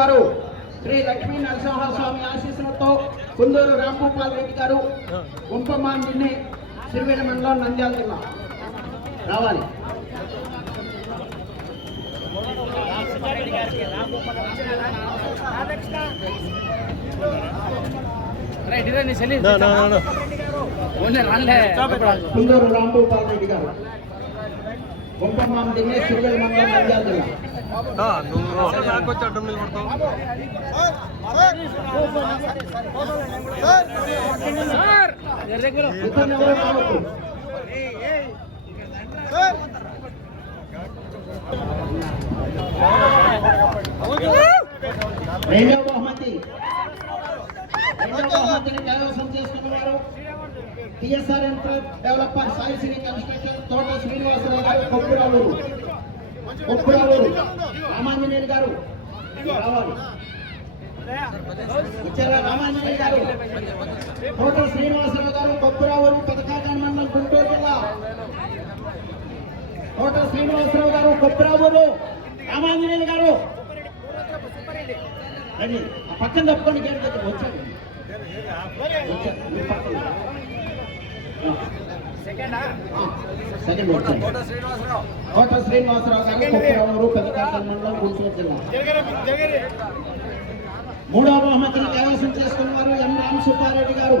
వారు శ్రీ లక్ష్మీ నరసింహస్వామి ఆశీస్సులతో కుందూరు రాంభూపాల్ రెడ్డి గారు గుంపమాందిని సిరివేల మండలం నంద్యాల జిల్లా రావాలి. కుందూరు రాంభూపాల్ రెడ్డి గారు గుంపమాందిని సిరివేల మండలం నంద్యాల జిల్లా. రెండవ బహుమతిని కైవసం చేసుకున్నవారు TSR developer Sai Sri construction Thota Srinivasarao గారు కొప్పురావూరు రామాంజనేయులు గారు రావాలి. రామాంజనేయులు గారు తోట శ్రీనివాసరావు గారు కొప్పురావూరు పథకాకార మండలం గుంటూరు జిల్లా. తోట శ్రీనివాసరావు గారు కొప్పురావూరు రామాంజనేయులు గారు రండి. ఆ పక్కన తప్పుకొని గేట్ దగ్గర వచ్చాడు. సెకండ్ వచ్చాడు. కోట శ్రీనివాసరావు గారు కొప్పురావూరు పథకాకార మండలం గుంటూరు జిల్లా. మూడవ బహుమతిని కైవసం చేసుకున్నారు ఎం రామ్ సుబ్బారెడ్డి గారు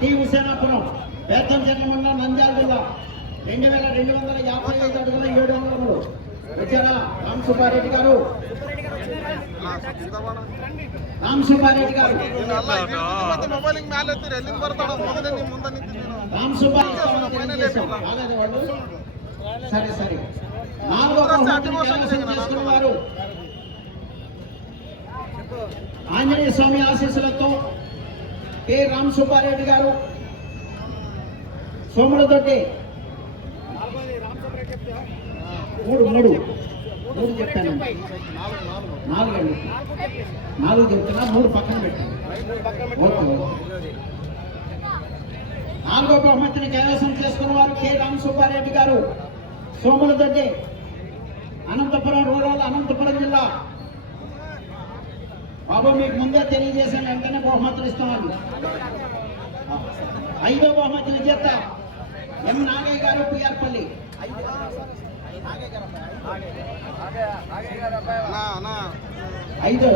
టి హుసేనాపురం బేతంచెర్ల మండలం నంద్యాల జిల్లా. 2255 అడుగుల 700 వచ్చారా రామ్ సుబ్బారెడ్డి గారు. రామ్ సుబ్బారెడ్డి గారు రామ్ సుబ్బారెడ్డి సరే సరే. నాలుగో బహుమతిని కైవసం చేసుకున్నారు ఆంజనేయ స్వామి ఆశీస్సులతో కె రామ్ సుబ్బారెడ్డి గారు సోములతోటి. మూడు చెప్పాను. 4 అండి. 4 చెప్తున్నా, 3 పక్కన పెట్టాను. నాలుగో బహుమతిని కైవసం చేసుకున్న వారు కె రామ్ సుబ్బారెడ్డి గారు సోములతోటి అనంతపురం రూరల్ అనంతపురం జిల్లా. బాబు మీకు ముందే తెలియజేశాను, వెంటనే బహుమతులు ఇస్తామని. 5వ బహుమతి విజేత ఎం నాగయ్య గారు పిఆర్పల్లి. 5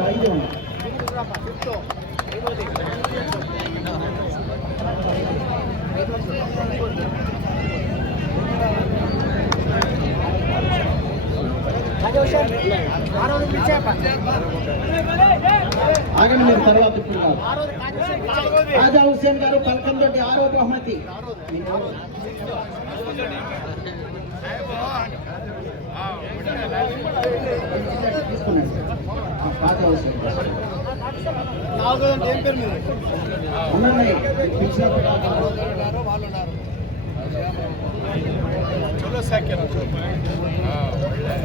ఆగండి మీరు తర్వాత. ఇప్పుడు రాజా హుస్సేన్ గారు పల్కంతోటి 6వ బహుమతి. రాజా హుస్సేన్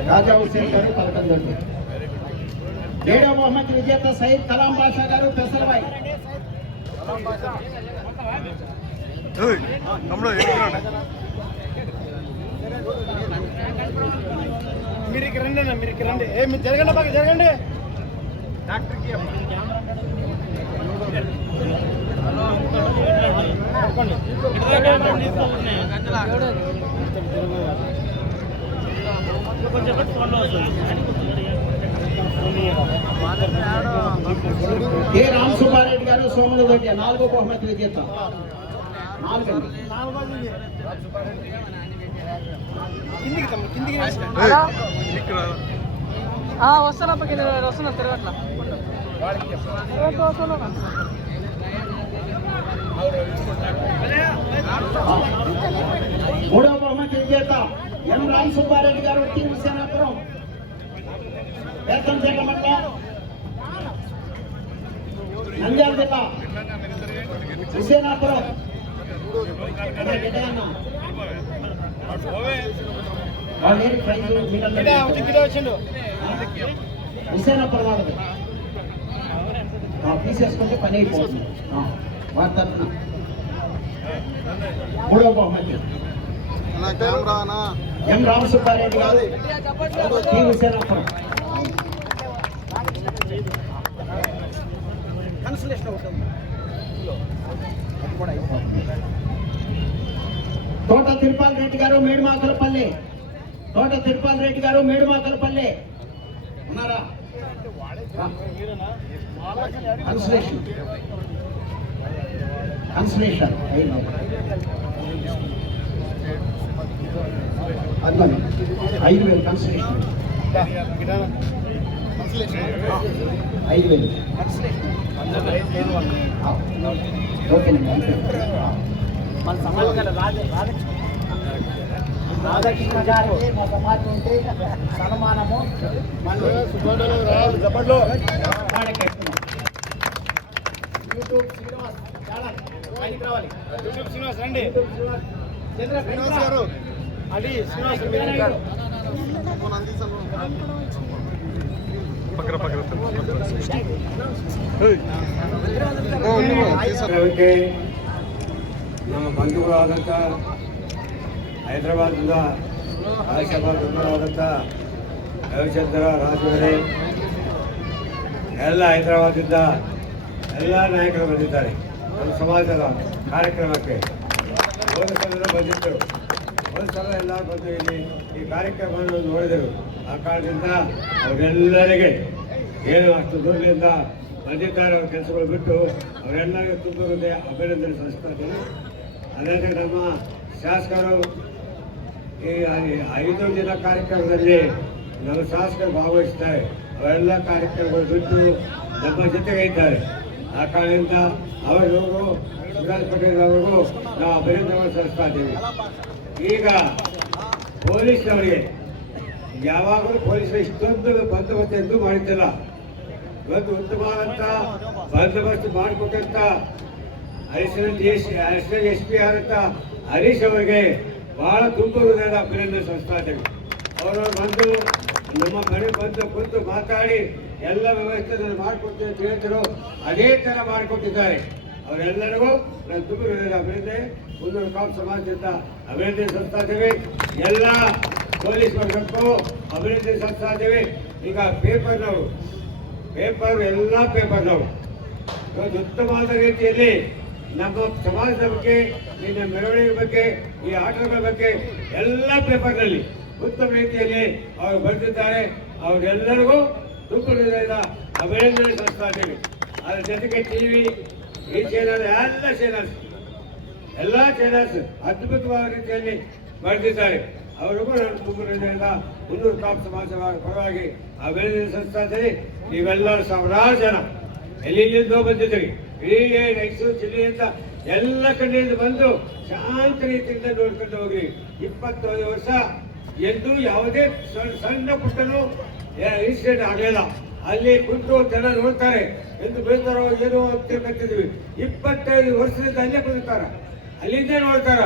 రాజా హుస్సేన్ గారు పల్కంతోటి. 7వ బహుమతి విజేత సయీద్ కలాం బాషా గారు పెసరబాయ్. మీరు రండి అన్న, మీరు రండి. మీరు జరగండి, బాగా జరగండి. డాక్టర్కి కె రామ్ సుబ్బారెడ్డి గారు సోములతోటి 4వ బహుమతి విజేత. 4 వస్తున్నా తిరగట్లా. 3వ బహుమతి విజేత ఎం రామ్ సుబ్బారెడ్డి గారు టి హుసేనాపురం బేతంచెర్ల మండలం నంద్యాల జిల్లా. హుసేనాపురం హుసేనాపురం వాళ్ళది తీసేసుకుంటే పని అయిపోతుంది వారి తరఫున. 3వ బహుమతి ఎం రామ్ సుబ్బారెడ్డి గారు టి హుసేనాపురం. తోట తిరుపాల్ రెడ్డి గారు మేడుమాకలపల్లి. తోట తిరుపాల్ రెడ్డి గారు మేడుమాకలపల్లి ఉన్నారా? Consolation 5,000 consolation 5,000. ఓకేనండి. రాధాకృష్ణ గారికి మా సమాజం ఉంటే సన్మానము యూట్యూబ్ శ్రీనివాస్ ఛానల్ పైకి రావాలి. యూట్యూబ్ శ్రీనివాస్ రండి. శ్రీనివాస్ గారు అది శ్రీనివాస్ గారు ನಮ್ಮ ಬಂಧುಗಳಾದಂಥ ಹೈದರಾಬಾದಿಂದ ರಾಜ್ಯಸಭಾ ಮೆಂಬರಾದಂಥ ರವಿಚಂದ್ರ ರಾಜವರೇ, ಎಲ್ಲ ಹೈದರಾಬಾದಿಂದ ಎಲ್ಲ ನಾಯಕರು ಬಂದಿದ್ದಾರೆ ನಮ್ಮ ಸಮಾಜದ ಕಾರ್ಯಕ್ರಮಕ್ಕೆ. ಹೋದ ಸಲ ಬಂದಿದ್ದರು, ಒಂದು ಸಲ ಎಲ್ಲರೂ ಬಂದು ಇಲ್ಲಿ ಈ ಕಾರ್ಯಕ್ರಮವನ್ನು ನೋಡಿದರು. ಆ ಕಾರಣದಿಂದ ಅವರೆಲ್ಲರಿಗೆ ಏನು ಅಷ್ಟು ದೂರದಿಂದ ಬಂದಿದ್ದಾರೆ ಅವ್ರ ಕೆಲಸಗಳು ಬಿಟ್ಟು ಅವರೆಲ್ಲರಿಗೂ ತುಂಬ ಹೃದಯ ಅಭಿನಂದನೆ ಸಲ್ಲಿಸ್ತಾರೆ. ಅದೇ ನಮ್ಮ ಶಾಸಕರು ಈ 5 ದಿನ ಕಾರ್ಯಕ್ರಮದಲ್ಲಿ ನಮ್ಮ ಶಾಸಕರು ಭಾಗವಹಿಸ್ತಾರೆ. ಅವರೆಲ್ಲ ಕಾರ್ಯಕ್ರಮಗಳು ಬಿಟ್ಟು ನಮ್ಮ ಜೊತೆಗೆ ಇದ್ದಾರೆ. ಆ ಕಾರಣದಿಂದ ಅವರಿಗೂ ಶಿವರಾಜ್ ಪಟೇಲ್ ಅವರಿಗೂ ನಾವು ಅಭಿನಂದನೆ ಸಲ್ಲಿಸ್ತಾ ಇದ್ದೀವಿ. ಈಗ ಪೊಲೀಸ್ನವರಿಗೆ ಯಾವಾಗಲೂ ಪೊಲೀಸರು ಇಷ್ಟೊಂದು ಬಂದೋಬಸ್ತ್ ಎಂದು ಮಾಡಿದ್ದಿಲ್ಲ. ಇವತ್ತು ಉತ್ತಮವಾದಂಥ ಬಂದೋಬಸ್ತ್ ಮಾಡಿಕೊಟ್ಟಂತ ಅಡಿಷನಲ್ SP ಆದಂಥ ಹರೀಶ್ ಅವರಿಗೆ ಬಹಳ ತುಂಬ ಹೃದಯದ ಅಭಿನಂದನೆ ಸಲ್ಲಿಸ್ತಾ ಇದ್ದೇವೆ. ಅವರು ಬಂದು ನಮ್ಮ ಮನೆ ಬಂದು ಕುಂತು ಮಾತಾಡಿ ಎಲ್ಲ ವ್ಯವಸ್ಥೆ ಮಾಡಿಕೊಡ್ತೀವಿ ಅಂತ ಹೇಳ್ತಾರೆ. ಅದೇ ಥರ ಮಾಡಿಕೊಟ್ಟಿದ್ದಾರೆ. ಅವರೆಲ್ಲರಿಗೂ ನಾನು ತುಂಬ ಹೃದಯದ ಅಭಿನಂದನೆ ಮುನ್ನೂರು ಕಾಪ್ ಸಮಾಜದಿಂದ ಅಭಿನಂದನೆ ಸಲ್ಲಿಸ್ತಾ ಇದ್ದೇವೆ. ಎಲ್ಲ ಪೊಲೀಸ್ ವರ್ಗಕ್ಕೂ ಅಭಿನಂದನೆ ಸಲ್ಲಿಸ್ತಾ ಇದ್ದೇವೆ. ಈಗ ಪೇಪರ್ನವರು ಎಲ್ಲ ಪೇಪರ್ನವರು ಇವತ್ತು ಉತ್ತಮವಾದ ರೀತಿಯಲ್ಲಿ ನಮ್ಮ ಸಮಾಜದ ಬಗ್ಗೆ, ನಿನ್ನ ಮೆರವಣಿಗೆ ಬಗ್ಗೆ, ಈ ಆಟಗಳ ಬಗ್ಗೆ ಎಲ್ಲ ಪೇಪರ್ನಲ್ಲಿ ಉತ್ತಮ ರೀತಿಯಲ್ಲಿ ಅವರು ಬರೆದಿದ್ದಾರೆ. ಅವರೆಲ್ಲರಿಗೂ ತುಂಬ ಹೃದಯದ ಅಭಿನಂದನೆ ಸಲ್ಲಿಸ್ತಾ ಇದ್ದೇವೆ. ಅದರ ಜೊತೆಗೆ TV, ಈ ಚಾನಲ್, ಎಲ್ಲ ಚಾನಲ್ಸ್ ಅದ್ಭುತವಾದ ರೀತಿಯಲ್ಲಿ ಬರೆದಿದ್ದಾರೆ. ಅವರಿಗೂ ನಾನು ತುಂಬ ಹೃದಯದ ಮುನ್ನೂರು ಕಾಪ್ ಸಮಾಜದ ಪರವಾಗಿ ಅಭಿನಂದನೆ ಸಲ್ಲಿಸ್ತಾ ಇದ್ದೇನೆ. ನೀವೆಲ್ಲರೂ ಸಾವಿರಾರು ಜನ ಎಲ್ಲಿಂದೋ ಬಂದಿದ್ದೀರಿ. ಇಡೀ ಮೈಸೂರು ಜಿಲ್ಲೆಯಿಂದ ಎಲ್ಲ ಕಡೆಯಿಂದ ಬಂದು ಶಾಂತ ರೀತಿಯಿಂದ ನೋಡ್ಕೊಂಡು ಹೋಗ್ರಿ. 25 ವರ್ಷ ಎಂದು ಯಾವುದೇ ಸಣ್ಣ ಪುಟ್ಟನು ಇನ್ಸಿಡೆಂಟ್ ಆಗಲಿಲ್ಲ. ಅಲ್ಲಿ ಕುಂತು ಜನ ನೋಡ್ತಾರೆ ಎಂದು ಬೀಳ್ತಾರೋ ಏನೋ ಅಂತ ತಿಳ್ಕೊತಿದ್ವಿ. 25 ವರ್ಷದಿಂದ ಅಲ್ಲೇ ಬಂದಿರ್ತಾರ, ಅಲ್ಲಿಂದೇ ನೋಡ್ತಾರ.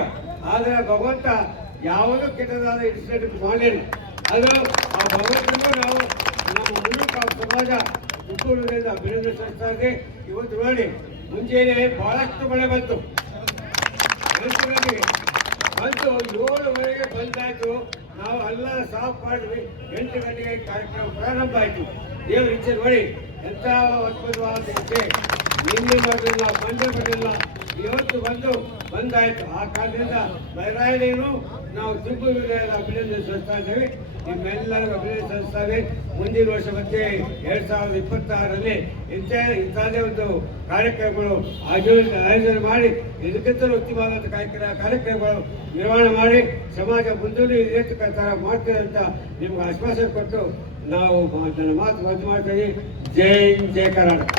ಆದರೆ ಭಗವಂತ ಯಾವುದೂ ಕೆಟ್ಟದಾದ ಇನ್ಸಿಡೆಂಟ್ ಮಾಡಲಿಲ್ಲ. ಅದು ಆ ಭಗವಂತನಿಗೂ ನಾವು ನಮ್ಮ ಮುನ್ನೂರು ಕಾಪ್ ಸಮಾಜ ಹುಟ್ಟೂರಿನಿಂದ ಅಭಿನಂದನೆ ಸಲ್ಲಿಸ್ತಾ ಇದೆ. ಇವತ್ತು ನೋಡಿ, ಮುಂಜಾನೆ ಬಹಳಷ್ಟು ಮಳೆ ಬಂತು. 7:30 ಬಂದಾಯ್ತು. ನಾವು ಎಲ್ಲ ಸಾಫ್ ಮಾಡಿದ್ವಿ. 8 ಗಂಟೆಗೆ ಕಾರ್ಯಕ್ರಮ ಪ್ರಾರಂಭ ಆಯಿತು. ದೇವ್ರ ಇಚ್ಛೆ ನೋಡಿ, ಎಂಥ ಅದ್ಭುತವಾದ ಇಚ್ಛೆ. ನಿನ್ನೆ ಮಾಡಲಿಲ್ಲ, ಮಂಡ್ಯ ಮಾಡಲಿಲ್ಲ, ಇವತ್ತು ಬಂದಾಯ್ತು. ಆ ಕಾರಣದಿಂದ ಮೈರಾಯಣಿಗೂ ನಾವು ತುಂಬ ಅಭಿನಂದನೆ ಸಲ್ಲಿಸ್ತಾ ಇದ್ದೇವೆ. ನಿಮ್ಮೆಲ್ಲರಿಗೂ ಅಭಿನಂದನೆ ಸಲ್ಲಿಸ್ತೇವೆ. ಮುಂದಿನ ವರ್ಷ ಮತ್ತೆ 2026ರಲ್ಲಿ ಇಂಥದೇ ಒಂದು ಕಾರ್ಯಕ್ರಮಗಳು ಆಯೋಜನೆ ಮಾಡಿ ಇದಕ್ಕಿಂತಲೂ ಉತ್ತಮವಾದಂಥ ಕಾರ್ಯಕ್ರಮಗಳು ನಿರ್ವಹಣೆ ಮಾಡಿ ಸಮಾಜ ಮುಂದೂಡಿ ಇದೇ ಥರ ಮಾಡ್ತೀವಿ ಅಂತ ನಿಮ್ಗೆ ಆಶ್ವಾಸನೆ ಕೊಟ್ಟು ನಾವು ನನ್ನ ಮಾತು ಬಂದು ಮಾಡ್ತೀವಿ. ಜೈ ಕರ್ನಾಟಕ.